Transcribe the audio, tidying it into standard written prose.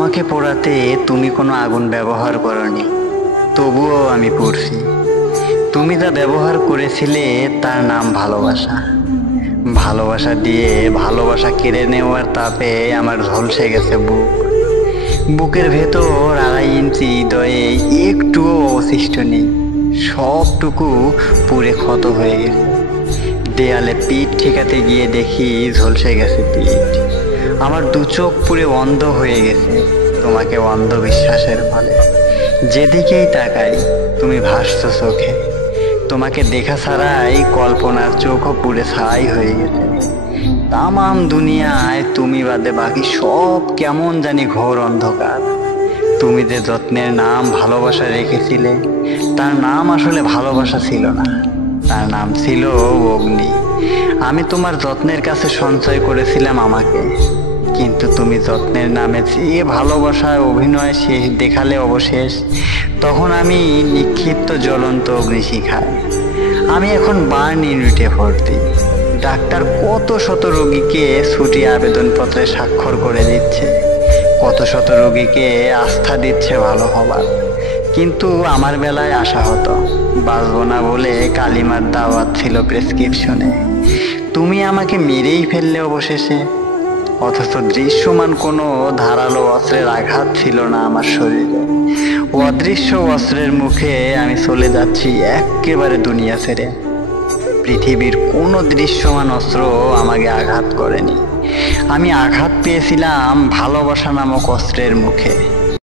আমাকে পোড়াতে তুমি কোনো আগুন ব্যবহার করনি, তবুও আমি পড়ছি। তুমি যা ব্যবহার করেছিলে তার নাম ভালোবাসা। ভালোবাসা দিয়ে ভালোবাসা কেড়ে নেওয়ার তাপে আমার ঝলসে গেছে বুক। বুকের ভেতর 2.5 ইঞ্চি হৃদয়ে একটুও অবশিষ্ট নেই, সবটুকু পুড়ে ক্ষত হয়ে গেছে। দেয়ালে পিঠ ঠেকাতে গিয়ে দেখি ঝলসে গেছে পিঠ। আমার দু চোখ পুরে অন্ধ হয়ে গেছে তোমাকে অন্ধবিশ্বাসের ফলে। যেদিকেই তাকাই তুমি ভাসছো চোখে। তোমাকে দেখা ছাড়াই কল্পনার চোখও পুড়ে ছাই হয়ে গেছে। তামাম দুনিয়ায় তুমি বাদে বাকি সব কেমন জানি ঘোর অন্ধকার। তুমি যে যত্নের নাম ভালোবাসা রেখেছিলে, তার নাম আসলে ভালোবাসা ছিল না, তার নাম ছিল অগ্নি। আমি তোমার যত্নের কাছে সঞ্চয় করেছিলাম আমাকে, কিন্তু তুমি যত্নের নামে যে ভালোবাসার অভিনয় শেষ দেখালে অবশেষ, তখন আমি নিক্ষিপ্ত জ্বলন্ত অগ্নিশিখায়। আমি এখন বার্ন ইউনিটে ভর্তি। ডাক্তার কত শত রোগীকে ছুটি আবেদনপত্রে স্বাক্ষর করে দিচ্ছে, কত শত রোগীকে আস্থা দিচ্ছে ভালো হবার, কিন্তু আমার বেলায় আশা হতো বাঁচবো না বলে কালিমার দাওয়াত ছিল প্রেসক্রিপশনে। তুমি আমাকে মেরেই ফেললে অবশেষে, অথচ দৃশ্যমান কোনো ধারালো অস্ত্রের আঘাত ছিল না আমার শরীরে। অদৃশ্য অস্ত্রের মুখে আমি চলে যাচ্ছি একেবারে দুনিয়া ছেড়ে। পৃথিবীর কোনো দৃশ্যমান অস্ত্র আমাকে আঘাত করেনি। আমি আঘাত পেয়েছিলাম ভালোবাসা নামক অস্ত্রের মুখে।